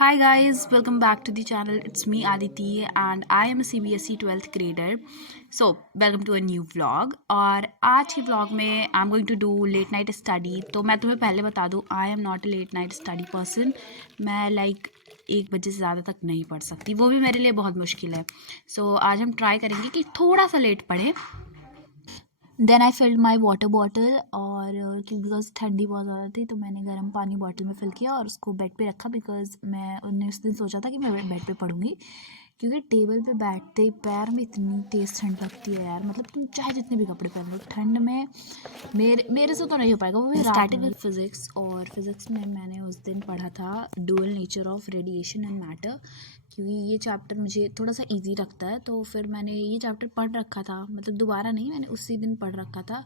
Hi guys, welcome back to the channel. It's me Aditi and I am a CBSE 12th grader. So, welcome to a new vlog. और आज की vlog में I'm going to do late night study. तो मैं तुम्हें पहले बता दूँ I am not a late night study person. मैं एक बजे से ज़्यादा तक नहीं पढ़ सकती, वो भी मेरे लिए बहुत मुश्किल है. So, आज हम ट्राई करेंगे कि थोड़ा सा लेट पढ़ें. Then I filled my water bottle और बिकॉज ठंडी बहुत ज़्यादा थी तो मैंने गर्म पानी बॉटल में फिल किया और उसको बेड पे रखा बिकॉज उन्होंने उस दिन सोचा था कि मैं बेड पे पढ़ूंगी क्योंकि टेबल पे बैठते ही पैर में इतनी तेज़ ठंड लगती है यार. मतलब तुम चाहे जितने भी कपड़े पहन लो ठंड में मेरे से तो नहीं हो पाएगा. वो भी स्टार्टेड विद फिज़िक्स और फिज़िक्स में मैंने उस दिन पढ़ा था dual nature of radiation and matter क्योंकि ये चैप्टर मुझे थोड़ा सा इजी लगता है तो फिर मैंने ये चैप्टर पढ़ रखा था. मतलब दोबारा नहीं, मैंने उसी दिन पढ़ रखा था.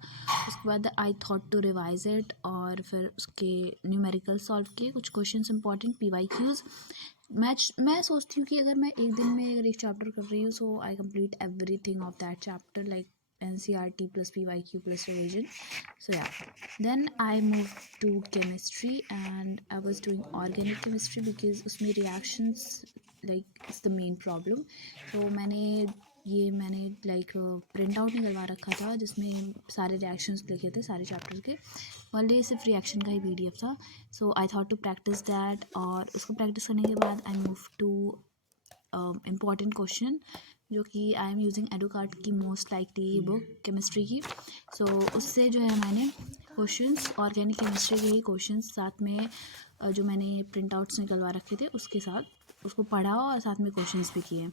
उसके बाद I thought to revise it और फिर उसके न्यूमेरिकल सॉल्व किए कुछ क्वेश्चंस इंपॉर्टेंट PYQs. मैं सोचती हूँ कि अगर मैं एक दिन में अगर एक चैप्टर कर रही हूँ so I complete everything of that chapter like NCERT plus PYQ plus revision. So yeah, then I moved to chemistry and I was doing organic chemistry because उसमें reactions like is the main problem. तो मैंने print out निकलवा रखा था जिसमें सारे reactions लिखे थे सारे चैप्टर के और ये सिर्फ रिएक्शन का ही PDF था. So I thought to practise that और उसको प्रैक्टिस करने के बाद I move to important question जो कि आई एम यूजिंग एडुकार्ट की मोस्ट लाइकली बुक केमिस्ट्री की. सो उससे जो है मैंने क्वेश्चंस ऑर्गेनिक केमिस्ट्री के ही क्वेश्चंस साथ में जो मैंने प्रिंट आउट्स निकलवा रखे थे उसके साथ उसको पढ़ा और साथ में क्वेश्चंस भी किए.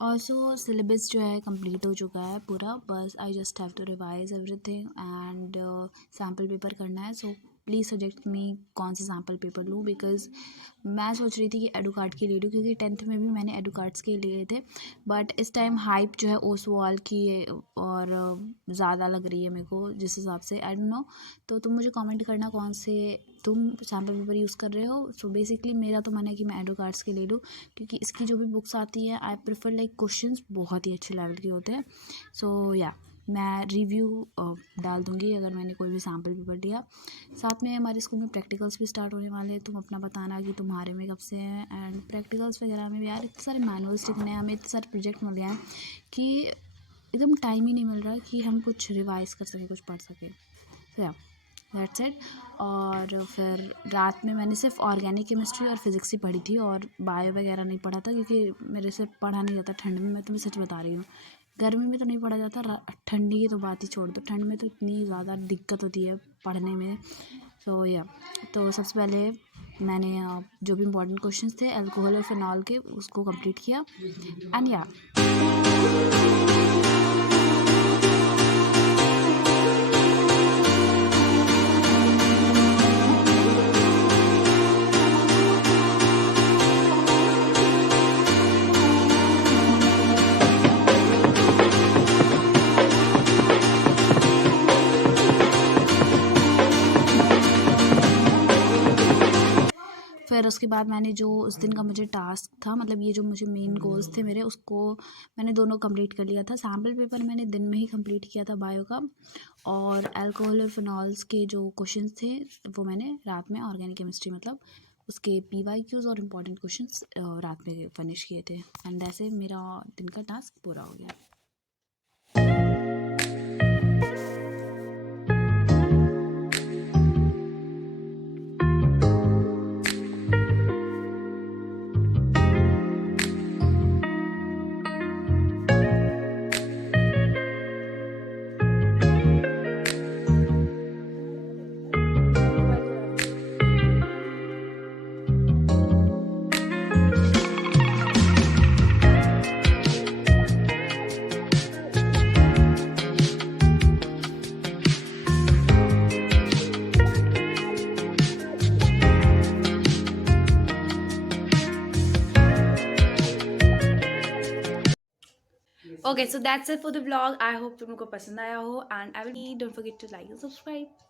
ऑल्सो सिलेबस जो है कंप्लीट हो चुका है पूरा, बस I just have to revise everything and sample paper करना है. सो प्लीज़ सजेस्ट मी कौन सा सैम्पल पेपर लूँ बिकॉज मैं सोच रही थी कि एडुकार्ट की ले लूँ क्योंकि 10th में भी मैंने एडुकार्ट्स के लिए थे बट इस टाइम हाइप जो है ओसवाल की और ज़्यादा लग रही है मेरे को जिस हिसाब से आई डोंट नो. तो तुम मुझे कमेंट करना कौन से तुम सैम्पल पेपर यूज़ कर रहे हो. सो बेसिकली मेरा तो मन है कि मैं एडुकार्ट्स के ले लूँ क्योंकि इसकी जो भी बुक्स आती है आई प्रेफर लाइक क्वेश्चंस बहुत ही अच्छे लेवल के होते हैं. सो या मैं रिव्यू डाल दूँगी अगर मैंने कोई भी सैम्पल पेपर लिया. साथ में हमारे स्कूल में प्रैक्टिकल्स भी स्टार्ट होने वाले हैं. तुम अपना बताना कि तुम्हारे में कब से हैं. एंड प्रैक्टिकल्स वगैरह में भी यार इतने सारे मैनुअल्स लिखने हैं, हमें इतने सारे प्रोजेक्ट मिल गए हैं कि एकदम टाइम ही नहीं मिल रहा कि हम कुछ रिवाइज़ कर सकें, कुछ पढ़ सकें. तो या दैट्स इट. और फिर रात में मैंने सिर्फ ऑर्गेनिक केमिस्ट्री और फिज़िक्स ही पढ़ी थी और बायो वगैरह नहीं पढ़ा था क्योंकि मेरे से पढ़ा नहीं जाता ठंड में. मैं तुम्हें सच बता रही हूँ, गर्मी में तो नहीं पढ़ा जाता, ठंडी की तो बात ही छोड़ दो. ठंड में तो इतनी ज़्यादा दिक्कत होती है पढ़ने में. सो या तो सबसे पहले मैंने जो भी इम्पोर्टेंट क्वेश्चंस थे अल्कोहल और फिनॉल के उसको कंप्लीट किया. एंड या फिर उसके बाद मैंने जो उस दिन का मुझे टास्क था, मतलब ये जो मुझे मेन गोल्स थे मेरे, उसको मैंने दोनों कंप्लीट कर लिया था. सैम्पल पेपर मैंने दिन में ही कंप्लीट किया था बायो का और अल्कोहल और फिनॉल्स के जो क्वेश्चंस थे वो मैंने रात में ऑर्गेनिक केमिस्ट्री मतलब उसके PYQs और इम्पॉर्टेंट क्वेश्चंस रात में फिनिश किए थे. एंड ऐसे मेरा दिन का टास्क पूरा हो गया. Okay, so that's it for the vlog. I hope तुमको पसंद आया हो and I will don't forget to like and subscribe.